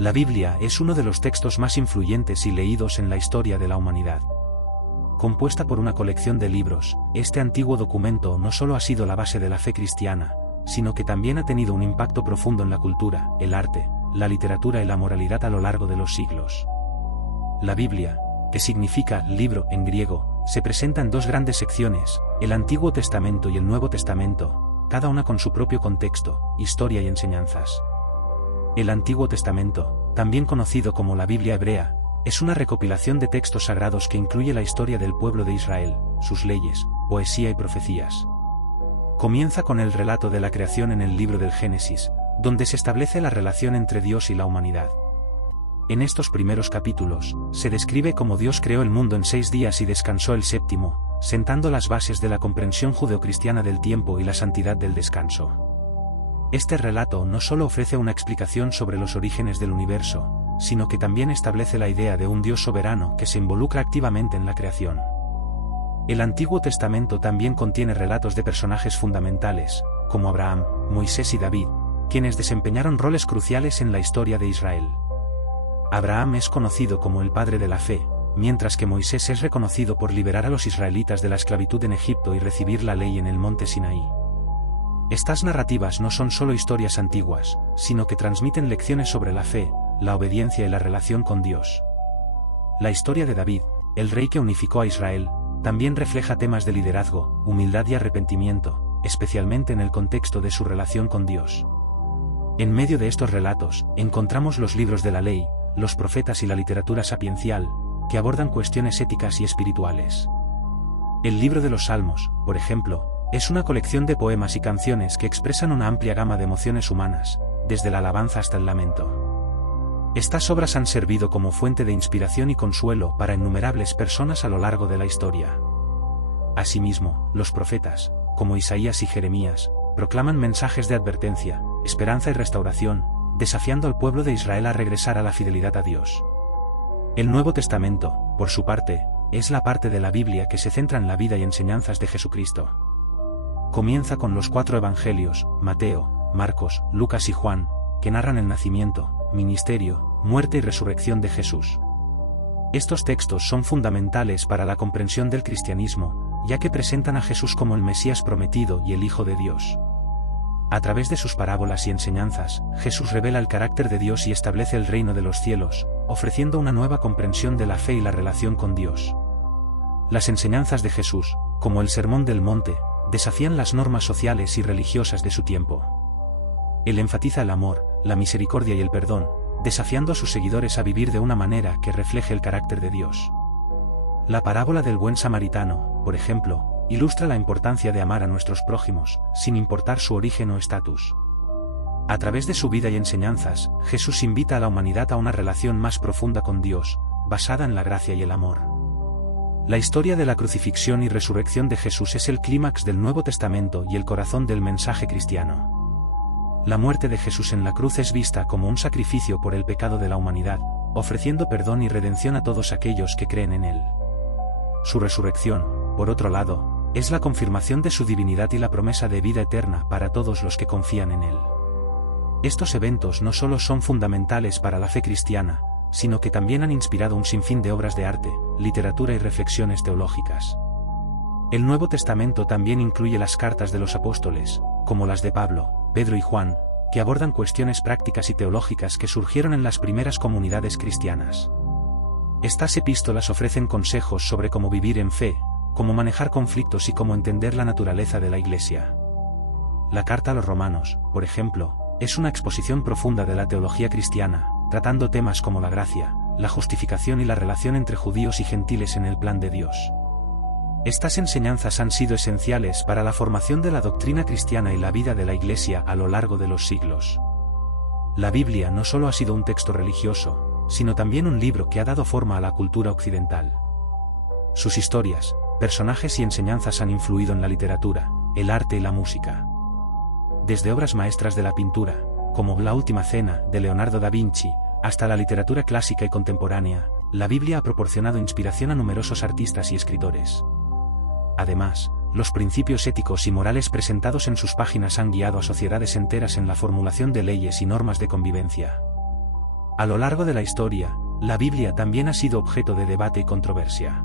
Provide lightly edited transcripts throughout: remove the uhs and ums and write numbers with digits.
La Biblia es uno de los textos más influyentes y leídos en la historia de la humanidad. Compuesta por una colección de libros, este antiguo documento no solo ha sido la base de la fe cristiana, sino que también ha tenido un impacto profundo en la cultura, el arte, la literatura y la moralidad a lo largo de los siglos. La Biblia, que significa libro en griego, se presenta en dos grandes secciones, el Antiguo Testamento y el Nuevo Testamento, cada una con su propio contexto, historia y enseñanzas. El Antiguo Testamento, también conocido como la Biblia hebrea, es una recopilación de textos sagrados que incluye la historia del pueblo de Israel, sus leyes, poesía y profecías. Comienza con el relato de la creación en el libro del Génesis, donde se establece la relación entre Dios y la humanidad. En estos primeros capítulos, se describe cómo Dios creó el mundo en 6 días y descansó el séptimo, sentando las bases de la comprensión judeocristiana del tiempo y la santidad del descanso. Este relato no solo ofrece una explicación sobre los orígenes del universo, sino que también establece la idea de un Dios soberano que se involucra activamente en la creación. El Antiguo Testamento también contiene relatos de personajes fundamentales, como Abraham, Moisés y David, quienes desempeñaron roles cruciales en la historia de Israel. Abraham es conocido como el padre de la fe, mientras que Moisés es reconocido por liberar a los israelitas de la esclavitud en Egipto y recibir la ley en el monte Sinaí. Estas narrativas no son solo historias antiguas, sino que transmiten lecciones sobre la fe, la obediencia y la relación con Dios. La historia de David, el rey que unificó a Israel, también refleja temas de liderazgo, humildad y arrepentimiento, especialmente en el contexto de su relación con Dios. En medio de estos relatos, encontramos los libros de la ley, los profetas y la literatura sapiencial, que abordan cuestiones éticas y espirituales. El libro de los Salmos, por ejemplo, es una colección de poemas y canciones que expresan una amplia gama de emociones humanas, desde la alabanza hasta el lamento. Estas obras han servido como fuente de inspiración y consuelo para innumerables personas a lo largo de la historia. Asimismo, los profetas, como Isaías y Jeremías, proclaman mensajes de advertencia, esperanza y restauración, desafiando al pueblo de Israel a regresar a la fidelidad a Dios. El Nuevo Testamento, por su parte, es la parte de la Biblia que se centra en la vida y enseñanzas de Jesucristo. Comienza con los 4 evangelios, Mateo, Marcos, Lucas y Juan, que narran el nacimiento, ministerio, muerte y resurrección de Jesús. Estos textos son fundamentales para la comprensión del cristianismo, ya que presentan a Jesús como el Mesías prometido y el Hijo de Dios. A través de sus parábolas y enseñanzas, Jesús revela el carácter de Dios y establece el reino de los cielos, ofreciendo una nueva comprensión de la fe y la relación con Dios. Las enseñanzas de Jesús, como el Sermón del Monte, desafían las normas sociales y religiosas de su tiempo. Él enfatiza el amor, la misericordia y el perdón, desafiando a sus seguidores a vivir de una manera que refleje el carácter de Dios. La parábola del buen samaritano, por ejemplo, ilustra la importancia de amar a nuestros prójimos, sin importar su origen o estatus. A través de su vida y enseñanzas, Jesús invita a la humanidad a una relación más profunda con Dios, basada en la gracia y el amor. La historia de la crucifixión y resurrección de Jesús es el clímax del Nuevo Testamento y el corazón del mensaje cristiano. La muerte de Jesús en la cruz es vista como un sacrificio por el pecado de la humanidad, ofreciendo perdón y redención a todos aquellos que creen en él. Su resurrección, por otro lado, es la confirmación de su divinidad y la promesa de vida eterna para todos los que confían en él. Estos eventos no solo son fundamentales para la fe cristiana, sino que también han inspirado un sinfín de obras de arte, literatura y reflexiones teológicas. El Nuevo Testamento también incluye las cartas de los apóstoles, como las de Pablo, Pedro y Juan, que abordan cuestiones prácticas y teológicas que surgieron en las primeras comunidades cristianas. Estas epístolas ofrecen consejos sobre cómo vivir en fe, cómo manejar conflictos y cómo entender la naturaleza de la Iglesia. La carta a los Romanos, por ejemplo, es una exposición profunda de la teología cristiana, tratando temas como la gracia, la justificación y la relación entre judíos y gentiles en el plan de Dios. Estas enseñanzas han sido esenciales para la formación de la doctrina cristiana y la vida de la Iglesia a lo largo de los siglos. La Biblia no solo ha sido un texto religioso, sino también un libro que ha dado forma a la cultura occidental. Sus historias, personajes y enseñanzas han influido en la literatura, el arte y la música. Desde obras maestras de la pintura, como La Última Cena, de Leonardo da Vinci, hasta la literatura clásica y contemporánea, la Biblia ha proporcionado inspiración a numerosos artistas y escritores. Además, los principios éticos y morales presentados en sus páginas han guiado a sociedades enteras en la formulación de leyes y normas de convivencia. A lo largo de la historia, la Biblia también ha sido objeto de debate y controversia.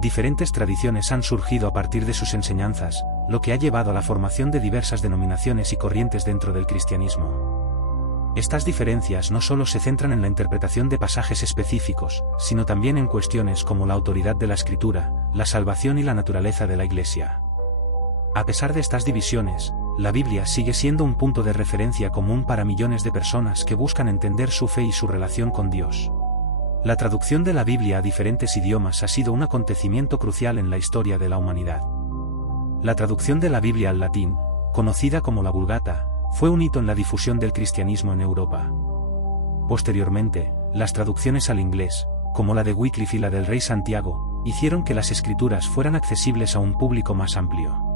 Diferentes tradiciones han surgido a partir de sus enseñanzas, lo que ha llevado a la formación de diversas denominaciones y corrientes dentro del cristianismo. Estas diferencias no solo se centran en la interpretación de pasajes específicos, sino también en cuestiones como la autoridad de la Escritura, la salvación y la naturaleza de la Iglesia. A pesar de estas divisiones, la Biblia sigue siendo un punto de referencia común para millones de personas que buscan entender su fe y su relación con Dios. La traducción de la Biblia a diferentes idiomas ha sido un acontecimiento crucial en la historia de la humanidad. La traducción de la Biblia al latín, conocida como la Vulgata, fue un hito en la difusión del cristianismo en Europa. Posteriormente, las traducciones al inglés, como la de Wycliffe y la del Rey Santiago, hicieron que las escrituras fueran accesibles a un público más amplio.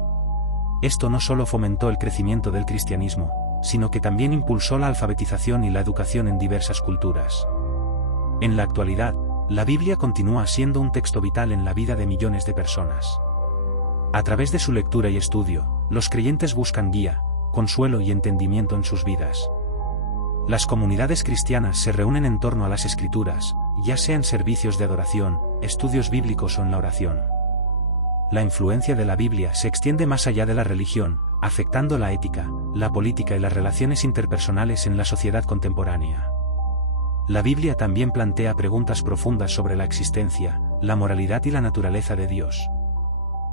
Esto no solo fomentó el crecimiento del cristianismo, sino que también impulsó la alfabetización y la educación en diversas culturas. En la actualidad, la Biblia continúa siendo un texto vital en la vida de millones de personas. A través de su lectura y estudio, los creyentes buscan guía, consuelo y entendimiento en sus vidas. Las comunidades cristianas se reúnen en torno a las Escrituras, ya sea en servicios de adoración, estudios bíblicos o en la oración. La influencia de la Biblia se extiende más allá de la religión, afectando la ética, la política y las relaciones interpersonales en la sociedad contemporánea. La Biblia también plantea preguntas profundas sobre la existencia, la moralidad y la naturaleza de Dios.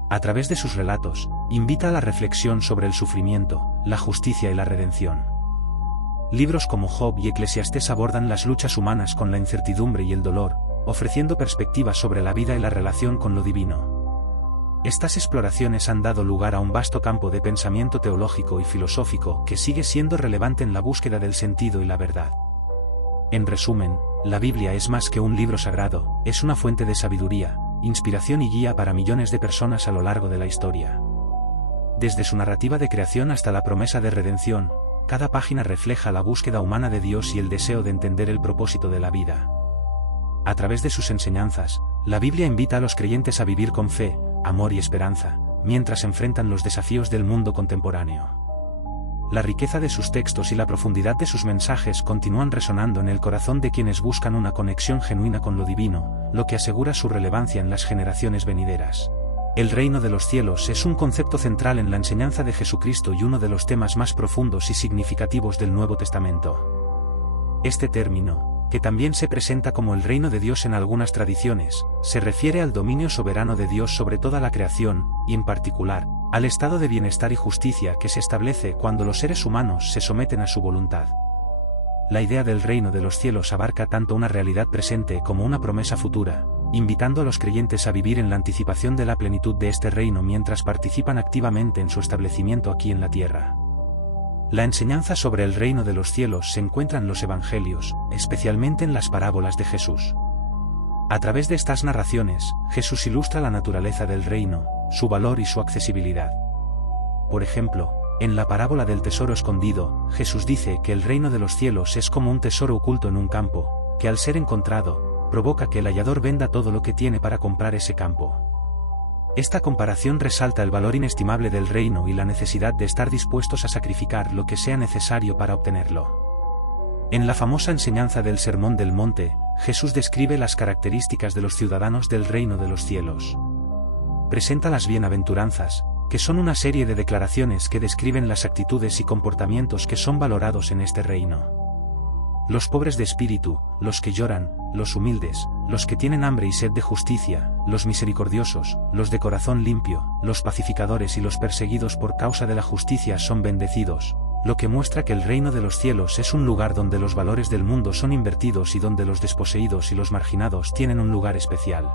A través de sus relatos, invita a la reflexión sobre el sufrimiento, la justicia y la redención. Libros como Job y Eclesiastés abordan las luchas humanas con la incertidumbre y el dolor, ofreciendo perspectivas sobre la vida y la relación con lo divino. Estas exploraciones han dado lugar a un vasto campo de pensamiento teológico y filosófico que sigue siendo relevante en la búsqueda del sentido y la verdad. En resumen, la Biblia es más que un libro sagrado, es una fuente de sabiduría, inspiración y guía para millones de personas a lo largo de la historia. Desde su narrativa de creación hasta la promesa de redención, cada página refleja la búsqueda humana de Dios y el deseo de entender el propósito de la vida. A través de sus enseñanzas, la Biblia invita a los creyentes a vivir con fe, amor y esperanza, mientras enfrentan los desafíos del mundo contemporáneo. La riqueza de sus textos y la profundidad de sus mensajes continúan resonando en el corazón de quienes buscan una conexión genuina con lo divino, lo que asegura su relevancia en las generaciones venideras. El reino de los cielos es un concepto central en la enseñanza de Jesucristo y uno de los temas más profundos y significativos del Nuevo Testamento. Este término, que también se presenta como el reino de Dios en algunas tradiciones, se refiere al dominio soberano de Dios sobre toda la creación, y en particular, al estado de bienestar y justicia que se establece cuando los seres humanos se someten a su voluntad. La idea del reino de los cielos abarca tanto una realidad presente como una promesa futura, invitando a los creyentes a vivir en la anticipación de la plenitud de este reino mientras participan activamente en su establecimiento aquí en la tierra. La enseñanza sobre el reino de los cielos se encuentra en los evangelios, especialmente en las parábolas de Jesús. A través de estas narraciones, Jesús ilustra la naturaleza del reino, su valor y su accesibilidad. Por ejemplo, en la parábola del tesoro escondido, Jesús dice que el reino de los cielos es como un tesoro oculto en un campo, que al ser encontrado, provoca que el hallador venda todo lo que tiene para comprar ese campo. Esta comparación resalta el valor inestimable del reino y la necesidad de estar dispuestos a sacrificar lo que sea necesario para obtenerlo. En la famosa enseñanza del Sermón del Monte, Jesús describe las características de los ciudadanos del reino de los cielos. Presenta las bienaventuranzas, que son una serie de declaraciones que describen las actitudes y comportamientos que son valorados en este reino. Los pobres de espíritu, los que lloran, los humildes, los que tienen hambre y sed de justicia, los misericordiosos, los de corazón limpio, los pacificadores y los perseguidos por causa de la justicia son bendecidos, lo que muestra que el reino de los cielos es un lugar donde los valores del mundo son invertidos y donde los desposeídos y los marginados tienen un lugar especial.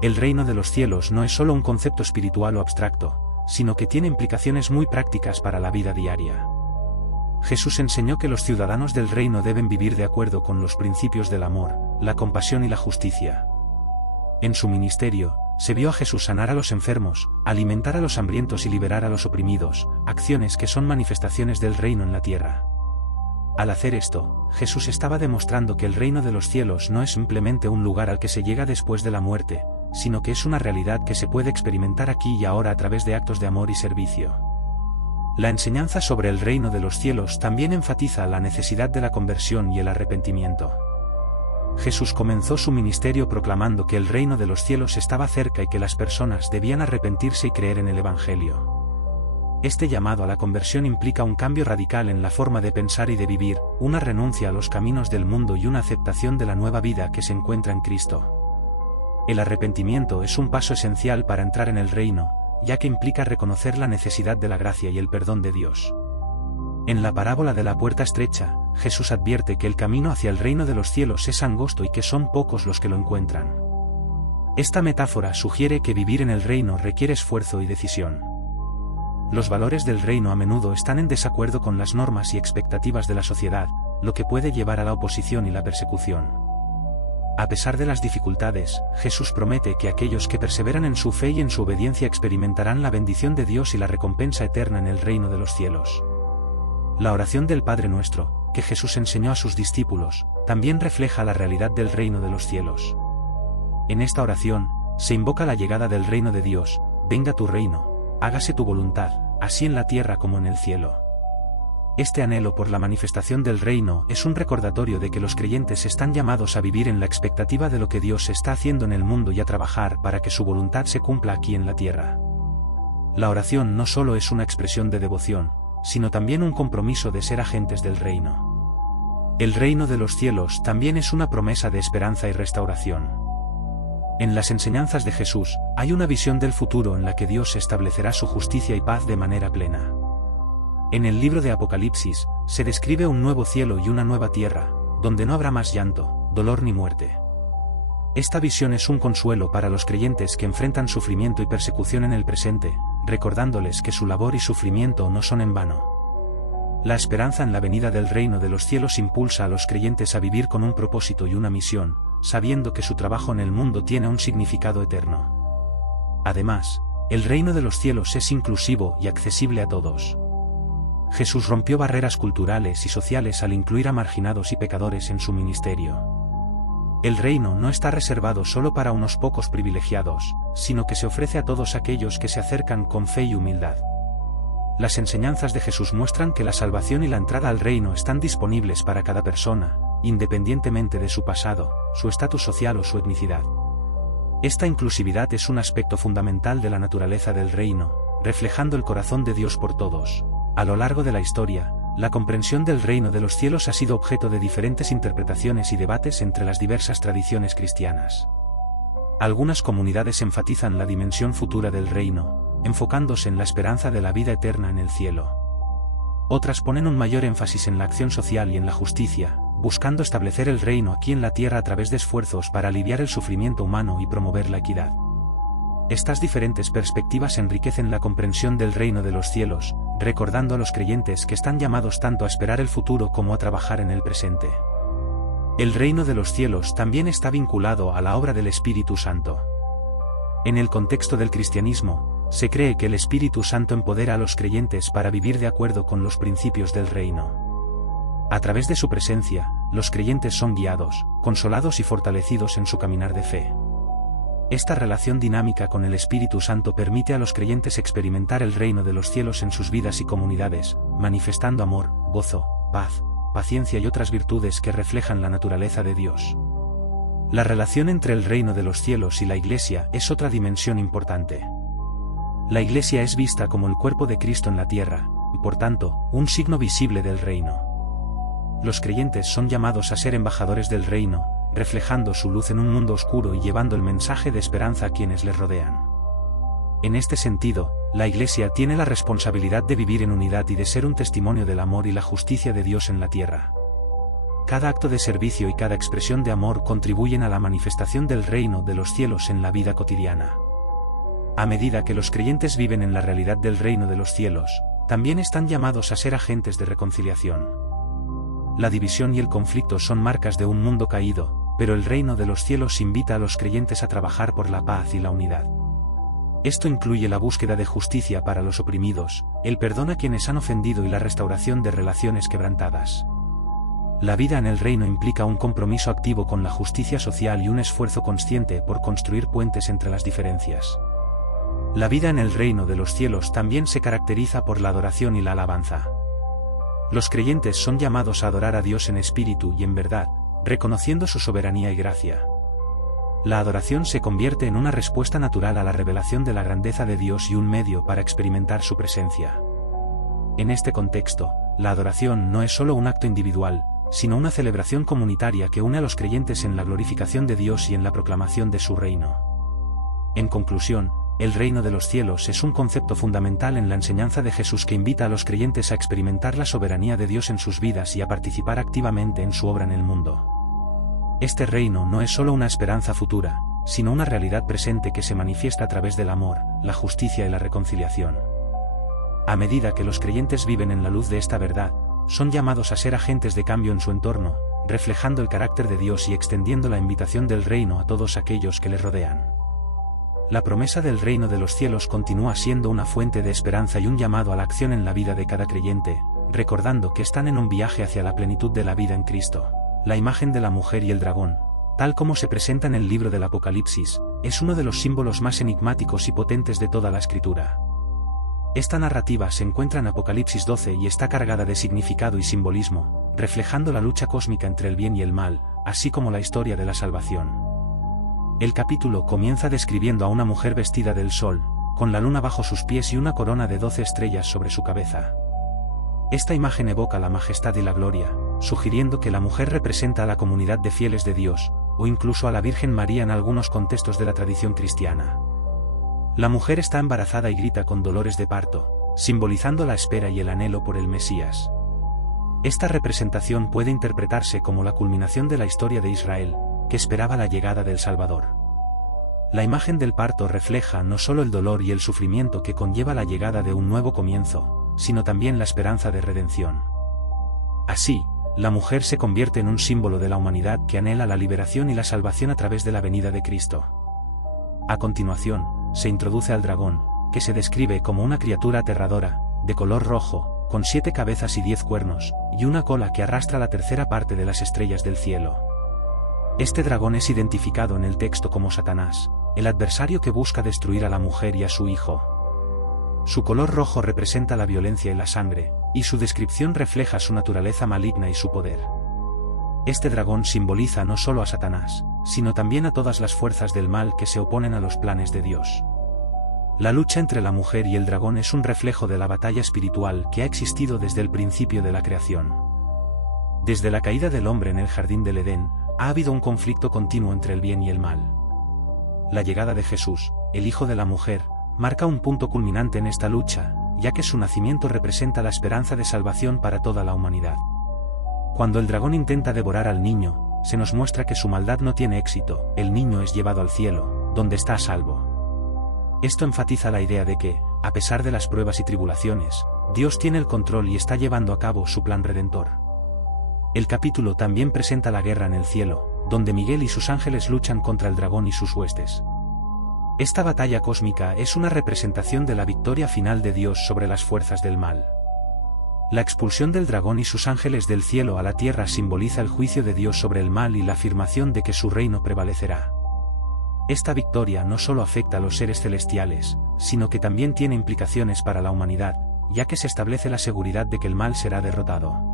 El reino de los cielos no es solo un concepto espiritual o abstracto, sino que tiene implicaciones muy prácticas para la vida diaria. Jesús enseñó que los ciudadanos del reino deben vivir de acuerdo con los principios del amor, la compasión y la justicia. En su ministerio, se vio a Jesús sanar a los enfermos, alimentar a los hambrientos y liberar a los oprimidos, acciones que son manifestaciones del reino en la tierra. Al hacer esto, Jesús estaba demostrando que el reino de los cielos no es simplemente un lugar al que se llega después de la muerte, sino que es una realidad que se puede experimentar aquí y ahora a través de actos de amor y servicio. La enseñanza sobre el reino de los cielos también enfatiza la necesidad de la conversión y el arrepentimiento. Jesús comenzó su ministerio proclamando que el reino de los cielos estaba cerca y que las personas debían arrepentirse y creer en el Evangelio. Este llamado a la conversión implica un cambio radical en la forma de pensar y de vivir, una renuncia a los caminos del mundo y una aceptación de la nueva vida que se encuentra en Cristo. El arrepentimiento es un paso esencial para entrar en el reino, ya que implica reconocer la necesidad de la gracia y el perdón de Dios. En la parábola de la puerta estrecha, Jesús advierte que el camino hacia el reino de los cielos es angosto y que son pocos los que lo encuentran. Esta metáfora sugiere que vivir en el reino requiere esfuerzo y decisión. Los valores del reino a menudo están en desacuerdo con las normas y expectativas de la sociedad, lo que puede llevar a la oposición y la persecución. A pesar de las dificultades, Jesús promete que aquellos que perseveran en su fe y en su obediencia experimentarán la bendición de Dios y la recompensa eterna en el reino de los cielos. La oración del Padre Nuestro, que Jesús enseñó a sus discípulos, también refleja la realidad del reino de los cielos. En esta oración, se invoca la llegada del reino de Dios: venga tu reino, hágase tu voluntad, así en la tierra como en el cielo. Este anhelo por la manifestación del reino es un recordatorio de que los creyentes están llamados a vivir en la expectativa de lo que Dios está haciendo en el mundo y a trabajar para que su voluntad se cumpla aquí en la tierra. La oración no solo es una expresión de devoción, sino también un compromiso de ser agentes del reino. El reino de los cielos también es una promesa de esperanza y restauración. En las enseñanzas de Jesús, hay una visión del futuro en la que Dios establecerá su justicia y paz de manera plena. En el libro de Apocalipsis, se describe un nuevo cielo y una nueva tierra, donde no habrá más llanto, dolor ni muerte. Esta visión es un consuelo para los creyentes que enfrentan sufrimiento y persecución en el presente, recordándoles que su labor y sufrimiento no son en vano. La esperanza en la venida del reino de los cielos impulsa a los creyentes a vivir con un propósito y una misión, sabiendo que su trabajo en el mundo tiene un significado eterno. Además, el reino de los cielos es inclusivo y accesible a todos. Jesús rompió barreras culturales y sociales al incluir a marginados y pecadores en su ministerio. El reino no está reservado solo para unos pocos privilegiados, sino que se ofrece a todos aquellos que se acercan con fe y humildad. Las enseñanzas de Jesús muestran que la salvación y la entrada al reino están disponibles para cada persona, independientemente de su pasado, su estatus social o su etnicidad. Esta inclusividad es un aspecto fundamental de la naturaleza del reino, reflejando el corazón de Dios por todos. A lo largo de la historia, la comprensión del reino de los cielos ha sido objeto de diferentes interpretaciones y debates entre las diversas tradiciones cristianas. Algunas comunidades enfatizan la dimensión futura del reino, enfocándose en la esperanza de la vida eterna en el cielo. Otras ponen un mayor énfasis en la acción social y en la justicia, buscando establecer el reino aquí en la tierra a través de esfuerzos para aliviar el sufrimiento humano y promover la equidad. Estas diferentes perspectivas enriquecen la comprensión del reino de los cielos, recordando a los creyentes que están llamados tanto a esperar el futuro como a trabajar en el presente. El reino de los cielos también está vinculado a la obra del Espíritu Santo. En el contexto del cristianismo, se cree que el Espíritu Santo empodera a los creyentes para vivir de acuerdo con los principios del reino. A través de su presencia, los creyentes son guiados, consolados y fortalecidos en su caminar de fe. Esta relación dinámica con el Espíritu Santo permite a los creyentes experimentar el reino de los cielos en sus vidas y comunidades, manifestando amor, gozo, paz, paciencia y otras virtudes que reflejan la naturaleza de Dios. La relación entre el reino de los cielos y la Iglesia es otra dimensión importante. La Iglesia es vista como el cuerpo de Cristo en la tierra, y por tanto, un signo visible del reino. Los creyentes son llamados a ser embajadores del reino, reflejando su luz en un mundo oscuro y llevando el mensaje de esperanza a quienes les rodean. En este sentido, la Iglesia tiene la responsabilidad de vivir en unidad y de ser un testimonio del amor y la justicia de Dios en la tierra. Cada acto de servicio y cada expresión de amor contribuyen a la manifestación del reino de los cielos en la vida cotidiana. A medida que los creyentes viven en la realidad del reino de los cielos, también están llamados a ser agentes de reconciliación. La división y el conflicto son marcas de un mundo caído, pero el reino de los cielos invita a los creyentes a trabajar por la paz y la unidad. Esto incluye la búsqueda de justicia para los oprimidos, el perdón a quienes han ofendido y la restauración de relaciones quebrantadas. La vida en el reino implica un compromiso activo con la justicia social y un esfuerzo consciente por construir puentes entre las diferencias. La vida en el reino de los cielos también se caracteriza por la adoración y la alabanza. Los creyentes son llamados a adorar a Dios en espíritu y en verdad, reconociendo su soberanía y gracia. La adoración se convierte en una respuesta natural a la revelación de la grandeza de Dios y un medio para experimentar su presencia. En este contexto, la adoración no es solo un acto individual, sino una celebración comunitaria que une a los creyentes en la glorificación de Dios y en la proclamación de su reino. En conclusión, el reino de los cielos es un concepto fundamental en la enseñanza de Jesús que invita a los creyentes a experimentar la soberanía de Dios en sus vidas y a participar activamente en su obra en el mundo. Este reino no es solo una esperanza futura, sino una realidad presente que se manifiesta a través del amor, la justicia y la reconciliación. A medida que los creyentes viven en la luz de esta verdad, son llamados a ser agentes de cambio en su entorno, reflejando el carácter de Dios y extendiendo la invitación del reino a todos aquellos que les rodean. La promesa del reino de los cielos continúa siendo una fuente de esperanza y un llamado a la acción en la vida de cada creyente, recordando que están en un viaje hacia la plenitud de la vida en Cristo. La imagen de la mujer y el dragón, tal como se presenta en el libro del Apocalipsis, es uno de los símbolos más enigmáticos y potentes de toda la Escritura. Esta narrativa se encuentra en Apocalipsis 12 y está cargada de significado y simbolismo, reflejando la lucha cósmica entre el bien y el mal, así como la historia de la salvación. El capítulo comienza describiendo a una mujer vestida del sol, con la luna bajo sus pies y una corona de 12 estrellas sobre su cabeza. Esta imagen evoca la majestad y la gloria, sugiriendo que la mujer representa a la comunidad de fieles de Dios, o incluso a la Virgen María en algunos contextos de la tradición cristiana. La mujer está embarazada y grita con dolores de parto, simbolizando la espera y el anhelo por el Mesías. Esta representación puede interpretarse como la culminación de la historia de Israel, que esperaba la llegada del Salvador. La imagen del parto refleja no solo el dolor y el sufrimiento que conlleva la llegada de un nuevo comienzo, sino también la esperanza de redención. Así, la mujer se convierte en un símbolo de la humanidad que anhela la liberación y la salvación a través de la venida de Cristo. A continuación, se introduce al dragón, que se describe como una criatura aterradora, de color rojo, con 7 cabezas y 10 cuernos, y una cola que arrastra la tercera parte de las estrellas del cielo. Este dragón es identificado en el texto como Satanás, el adversario que busca destruir a la mujer y a su hijo. Su color rojo representa la violencia y la sangre, y su descripción refleja su naturaleza maligna y su poder. Este dragón simboliza no solo a Satanás, sino también a todas las fuerzas del mal que se oponen a los planes de Dios. La lucha entre la mujer y el dragón es un reflejo de la batalla espiritual que ha existido desde el principio de la creación. Desde la caída del hombre en el jardín del Edén, ha habido un conflicto continuo entre el bien y el mal. La llegada de Jesús, el Hijo de la Mujer, marca un punto culminante en esta lucha, ya que su nacimiento representa la esperanza de salvación para toda la humanidad. Cuando el dragón intenta devorar al niño, se nos muestra que su maldad no tiene éxito, el niño es llevado al cielo, donde está a salvo. Esto enfatiza la idea de que, a pesar de las pruebas y tribulaciones, Dios tiene el control y está llevando a cabo su plan redentor. El capítulo también presenta la guerra en el cielo, donde Miguel y sus ángeles luchan contra el dragón y sus huestes. Esta batalla cósmica es una representación de la victoria final de Dios sobre las fuerzas del mal. La expulsión del dragón y sus ángeles del cielo a la tierra simboliza el juicio de Dios sobre el mal y la afirmación de que su reino prevalecerá. Esta victoria no solo afecta a los seres celestiales, sino que también tiene implicaciones para la humanidad, ya que se establece la seguridad de que el mal será derrotado.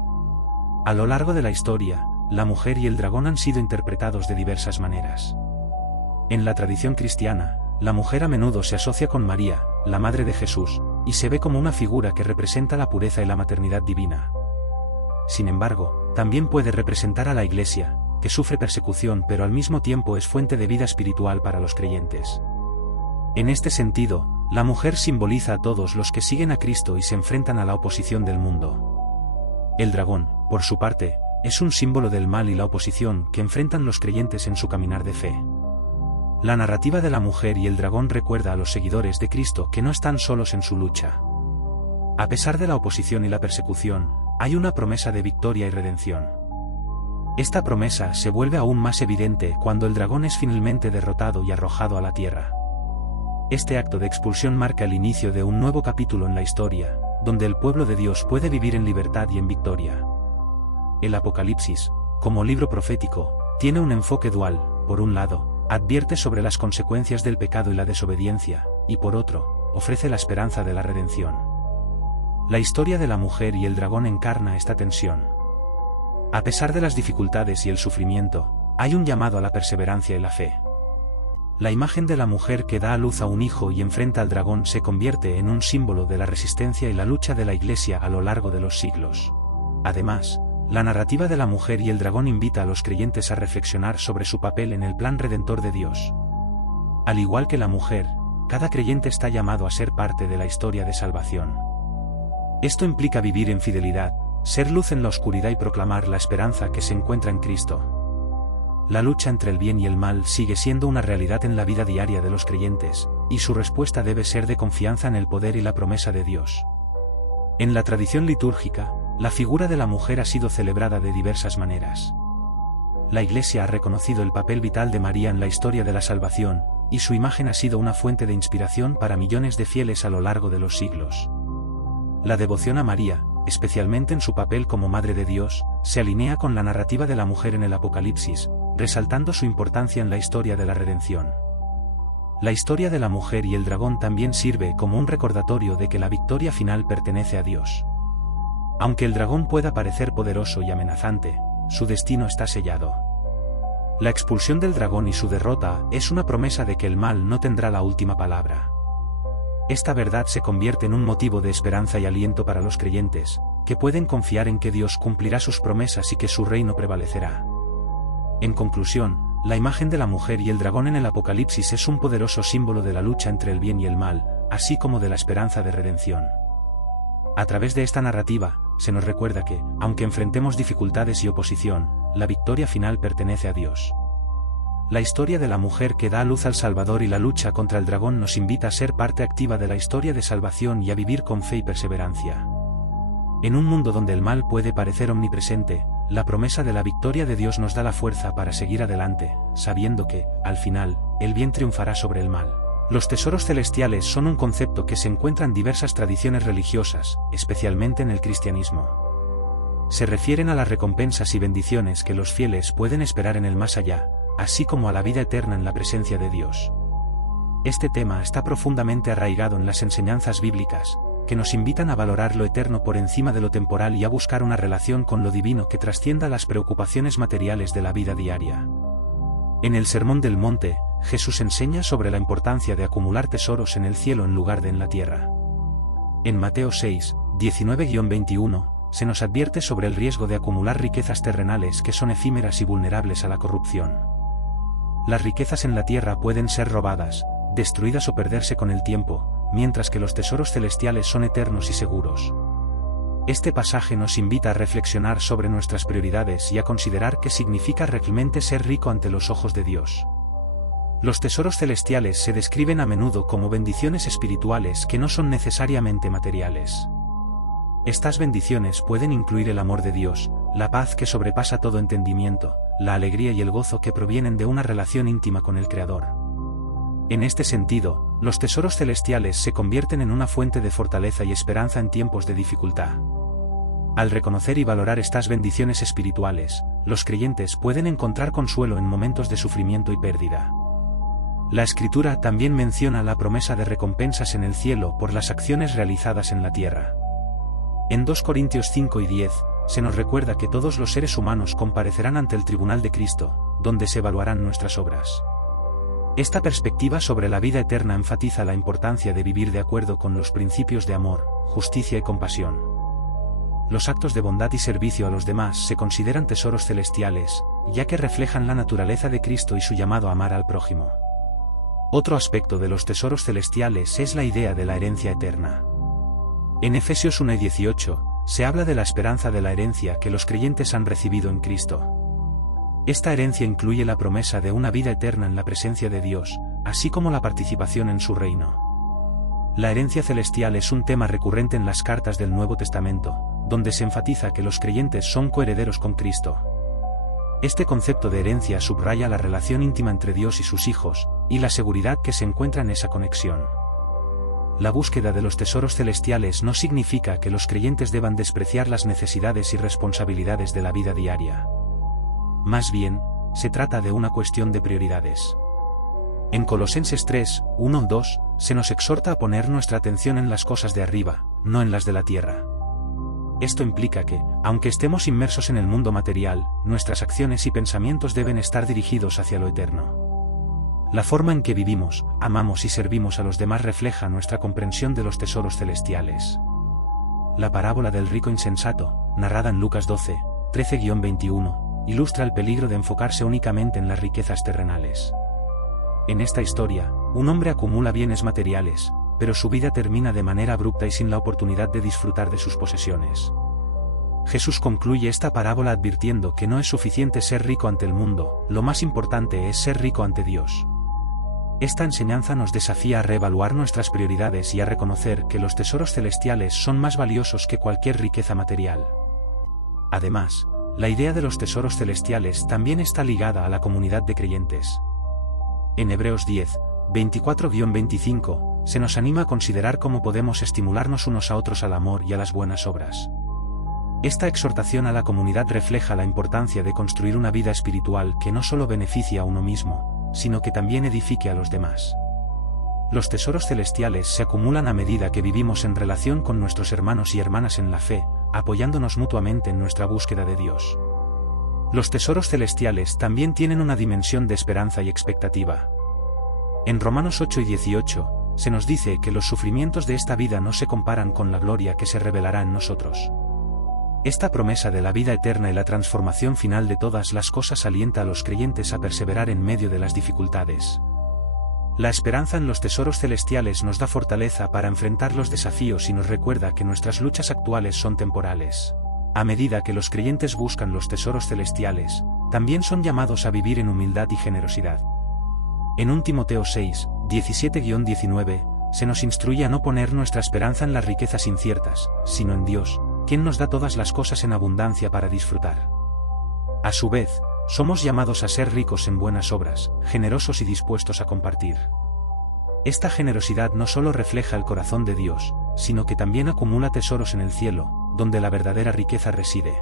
A lo largo de la historia, la mujer y el dragón han sido interpretados de diversas maneras. En la tradición cristiana, la mujer a menudo se asocia con María, la madre de Jesús, y se ve como una figura que representa la pureza y la maternidad divina. Sin embargo, también puede representar a la Iglesia, que sufre persecución pero al mismo tiempo es fuente de vida espiritual para los creyentes. En este sentido, la mujer simboliza a todos los que siguen a Cristo y se enfrentan a la oposición del mundo. El dragón, por su parte, es un símbolo del mal y la oposición que enfrentan los creyentes en su caminar de fe. La narrativa de la mujer y el dragón recuerda a los seguidores de Cristo que no están solos en su lucha. A pesar de la oposición y la persecución, hay una promesa de victoria y redención. Esta promesa se vuelve aún más evidente cuando el dragón es finalmente derrotado y arrojado a la tierra. Este acto de expulsión marca el inicio de un nuevo capítulo en la historia, donde el pueblo de Dios puede vivir en libertad y en victoria. El Apocalipsis, como libro profético, tiene un enfoque dual. Por un lado, advierte sobre las consecuencias del pecado y la desobediencia, y por otro, ofrece la esperanza de la redención. La historia de la mujer y el dragón encarna esta tensión. A pesar de las dificultades y el sufrimiento, hay un llamado a la perseverancia y la fe. La imagen de la mujer que da a luz a un hijo y enfrenta al dragón se convierte en un símbolo de la resistencia y la lucha de la Iglesia a lo largo de los siglos. Además, la narrativa de la mujer y el dragón invita a los creyentes a reflexionar sobre su papel en el plan redentor de Dios. Al igual que la mujer, cada creyente está llamado a ser parte de la historia de salvación. Esto implica vivir en fidelidad, ser luz en la oscuridad y proclamar la esperanza que se encuentra en Cristo. La lucha entre el bien y el mal sigue siendo una realidad en la vida diaria de los creyentes, y su respuesta debe ser de confianza en el poder y la promesa de Dios. En la tradición litúrgica, la figura de la mujer ha sido celebrada de diversas maneras. La Iglesia ha reconocido el papel vital de María en la historia de la salvación, y su imagen ha sido una fuente de inspiración para millones de fieles a lo largo de los siglos. La devoción a María, especialmente en su papel como Madre de Dios, se alinea con la narrativa de la mujer en el Apocalipsis, resaltando su importancia en la historia de la redención. La historia de la mujer y el dragón también sirve como un recordatorio de que la victoria final pertenece a Dios. Aunque el dragón pueda parecer poderoso y amenazante, su destino está sellado. La expulsión del dragón y su derrota es una promesa de que el mal no tendrá la última palabra. Esta verdad se convierte en un motivo de esperanza y aliento para los creyentes, que pueden confiar en que Dios cumplirá sus promesas y que su reino prevalecerá. En conclusión, la imagen de la mujer y el dragón en el Apocalipsis es un poderoso símbolo de la lucha entre el bien y el mal, así como de la esperanza de redención. A través de esta narrativa, se nos recuerda que, aunque enfrentemos dificultades y oposición, la victoria final pertenece a Dios. La historia de la mujer que da a luz al Salvador y la lucha contra el dragón nos invita a ser parte activa de la historia de salvación y a vivir con fe y perseverancia. En un mundo donde el mal puede parecer omnipresente, la promesa de la victoria de Dios nos da la fuerza para seguir adelante, sabiendo que, al final, el bien triunfará sobre el mal. Los tesoros celestiales son un concepto que se encuentra en diversas tradiciones religiosas, especialmente en el cristianismo. Se refieren a las recompensas y bendiciones que los fieles pueden esperar en el más allá, así como a la vida eterna en la presencia de Dios. Este tema está profundamente arraigado en las enseñanzas bíblicas, que nos invitan a valorar lo eterno por encima de lo temporal y a buscar una relación con lo divino que trascienda las preocupaciones materiales de la vida diaria. En el Sermón del Monte, Jesús enseña sobre la importancia de acumular tesoros en el cielo en lugar de en la tierra. En Mateo 6, 19-21, se nos advierte sobre el riesgo de acumular riquezas terrenales que son efímeras y vulnerables a la corrupción. Las riquezas en la tierra pueden ser robadas, destruidas o perderse con el tiempo, mientras que los tesoros celestiales son eternos y seguros. Este pasaje nos invita a reflexionar sobre nuestras prioridades y a considerar qué significa realmente ser rico ante los ojos de Dios. Los tesoros celestiales se describen a menudo como bendiciones espirituales que no son necesariamente materiales. Estas bendiciones pueden incluir el amor de Dios, la paz que sobrepasa todo entendimiento, la alegría y el gozo que provienen de una relación íntima con el Creador. En este sentido, los tesoros celestiales se convierten en una fuente de fortaleza y esperanza en tiempos de dificultad. Al reconocer y valorar estas bendiciones espirituales, los creyentes pueden encontrar consuelo en momentos de sufrimiento y pérdida. La Escritura también menciona la promesa de recompensas en el cielo por las acciones realizadas en la tierra. En 2 Corintios 5 y 10, se nos recuerda que todos los seres humanos comparecerán ante el tribunal de Cristo, donde se evaluarán nuestras obras. Esta perspectiva sobre la vida eterna enfatiza la importancia de vivir de acuerdo con los principios de amor, justicia y compasión. Los actos de bondad y servicio a los demás se consideran tesoros celestiales, ya que reflejan la naturaleza de Cristo y su llamado a amar al prójimo. Otro aspecto de los tesoros celestiales es la idea de la herencia eterna. En Efesios 1 y 18, se habla de la esperanza de la herencia que los creyentes han recibido en Cristo. Esta herencia incluye la promesa de una vida eterna en la presencia de Dios, así como la participación en su reino. La herencia celestial es un tema recurrente en las cartas del Nuevo Testamento, donde se enfatiza que los creyentes son coherederos con Cristo. Este concepto de herencia subraya la relación íntima entre Dios y sus hijos, y la seguridad que se encuentra en esa conexión. La búsqueda de los tesoros celestiales no significa que los creyentes deban despreciar las necesidades y responsabilidades de la vida diaria. Más bien, se trata de una cuestión de prioridades. En Colosenses 3, 1-2, se nos exhorta a poner nuestra atención en las cosas de arriba, no en las de la tierra. Esto implica que, aunque estemos inmersos en el mundo material, nuestras acciones y pensamientos deben estar dirigidos hacia lo eterno. La forma en que vivimos, amamos y servimos a los demás refleja nuestra comprensión de los tesoros celestiales. La parábola del rico insensato, narrada en Lucas 12, 13-21, ilustra el peligro de enfocarse únicamente en las riquezas terrenales. En esta historia, un hombre acumula bienes materiales, pero su vida termina de manera abrupta y sin la oportunidad de disfrutar de sus posesiones. Jesús concluye esta parábola advirtiendo que no es suficiente ser rico ante el mundo, lo más importante es ser rico ante Dios. Esta enseñanza nos desafía a reevaluar nuestras prioridades y a reconocer que los tesoros celestiales son más valiosos que cualquier riqueza material. Además, la idea de los tesoros celestiales también está ligada a la comunidad de creyentes. En Hebreos 10, 24-25, se nos anima a considerar cómo podemos estimularnos unos a otros al amor y a las buenas obras. Esta exhortación a la comunidad refleja la importancia de construir una vida espiritual que no solo beneficie a uno mismo, sino que también edifique a los demás. Los tesoros celestiales se acumulan a medida que vivimos en relación con nuestros hermanos y hermanas en la fe, apoyándonos mutuamente en nuestra búsqueda de Dios. Los tesoros celestiales también tienen una dimensión de esperanza y expectativa. En Romanos 8 y 18, se nos dice que los sufrimientos de esta vida no se comparan con la gloria que se revelará en nosotros. Esta promesa de la vida eterna y la transformación final de todas las cosas alienta a los creyentes a perseverar en medio de las dificultades. La esperanza en los tesoros celestiales nos da fortaleza para enfrentar los desafíos y nos recuerda que nuestras luchas actuales son temporales. A medida que los creyentes buscan los tesoros celestiales, también son llamados a vivir en humildad y generosidad. En 1 Timoteo 6, 17-19, se nos instruye a no poner nuestra esperanza en las riquezas inciertas, sino en Dios, quien nos da todas las cosas en abundancia para disfrutar. A su vez, somos llamados a ser ricos en buenas obras, generosos y dispuestos a compartir. Esta generosidad no solo refleja el corazón de Dios, sino que también acumula tesoros en el cielo, donde la verdadera riqueza reside.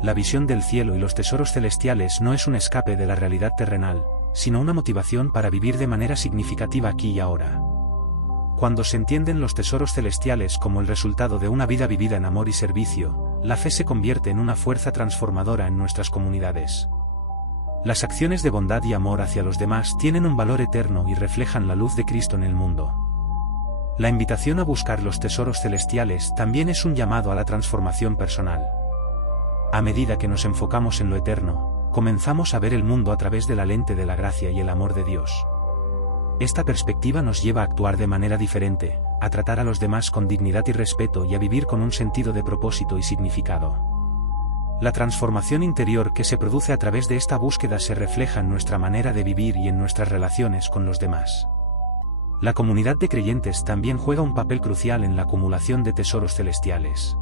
La visión del cielo y los tesoros celestiales no es un escape de la realidad terrenal, sino una motivación para vivir de manera significativa aquí y ahora. Cuando se entienden los tesoros celestiales como el resultado de una vida vivida en amor y servicio, la fe se convierte en una fuerza transformadora en nuestras comunidades. Las acciones de bondad y amor hacia los demás tienen un valor eterno y reflejan la luz de Cristo en el mundo. La invitación a buscar los tesoros celestiales también es un llamado a la transformación personal. A medida que nos enfocamos en lo eterno, comenzamos a ver el mundo a través de la lente de la gracia y el amor de Dios. Esta perspectiva nos lleva a actuar de manera diferente, a tratar a los demás con dignidad y respeto y a vivir con un sentido de propósito y significado. La transformación interior que se produce a través de esta búsqueda se refleja en nuestra manera de vivir y en nuestras relaciones con los demás. La comunidad de creyentes también juega un papel crucial en la acumulación de tesoros celestiales.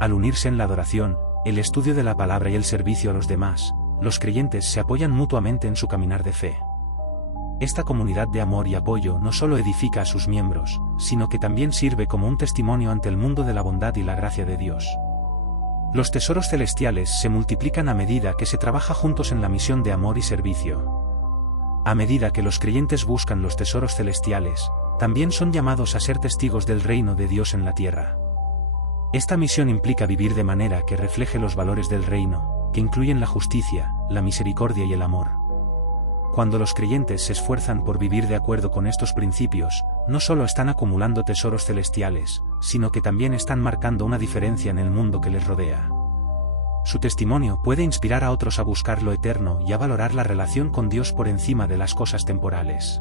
Al unirse en la adoración, el estudio de la palabra y el servicio a los demás, los creyentes se apoyan mutuamente en su caminar de fe. Esta comunidad de amor y apoyo no solo edifica a sus miembros, sino que también sirve como un testimonio ante el mundo de la bondad y la gracia de Dios. Los tesoros celestiales se multiplican a medida que se trabaja juntos en la misión de amor y servicio. A medida que los creyentes buscan los tesoros celestiales, también son llamados a ser testigos del reino de Dios en la tierra. Esta misión implica vivir de manera que refleje los valores del reino, que incluyen la justicia, la misericordia y el amor. Cuando los creyentes se esfuerzan por vivir de acuerdo con estos principios, no solo están acumulando tesoros celestiales, sino que también están marcando una diferencia en el mundo que les rodea. Su testimonio puede inspirar a otros a buscar lo eterno y a valorar la relación con Dios por encima de las cosas temporales.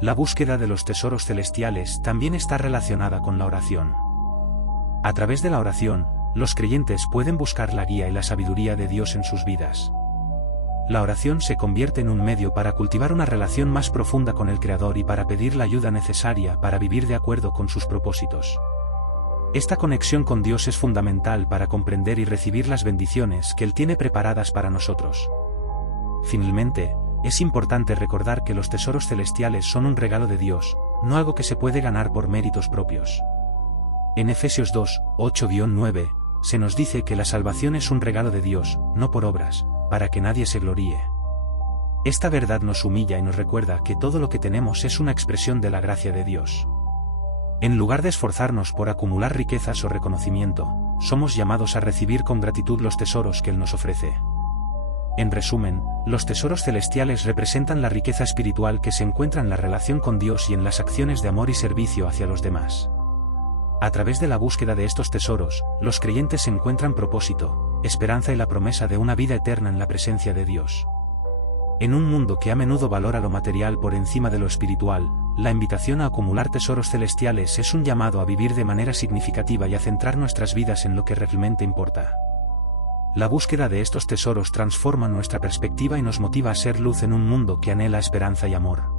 La búsqueda de los tesoros celestiales también está relacionada con la oración. A través de la oración, los creyentes pueden buscar la guía y la sabiduría de Dios en sus vidas. La oración se convierte en un medio para cultivar una relación más profunda con el Creador y para pedir la ayuda necesaria para vivir de acuerdo con sus propósitos. Esta conexión con Dios es fundamental para comprender y recibir las bendiciones que Él tiene preparadas para nosotros. Finalmente, es importante recordar que los tesoros celestiales son un regalo de Dios, no algo que se puede ganar por méritos propios. En Efesios 2, 8-9, se nos dice que la salvación es un regalo de Dios, no por obras, para que nadie se gloríe. Esta verdad nos humilla y nos recuerda que todo lo que tenemos es una expresión de la gracia de Dios. En lugar de esforzarnos por acumular riquezas o reconocimiento, somos llamados a recibir con gratitud los tesoros que Él nos ofrece. En resumen, los tesoros celestiales representan la riqueza espiritual que se encuentra en la relación con Dios y en las acciones de amor y servicio hacia los demás. A través de la búsqueda de estos tesoros, los creyentes encuentran propósito, esperanza y la promesa de una vida eterna en la presencia de Dios. En un mundo que a menudo valora lo material por encima de lo espiritual, la invitación a acumular tesoros celestiales es un llamado a vivir de manera significativa y a centrar nuestras vidas en lo que realmente importa. La búsqueda de estos tesoros transforma nuestra perspectiva y nos motiva a ser luz en un mundo que anhela esperanza y amor.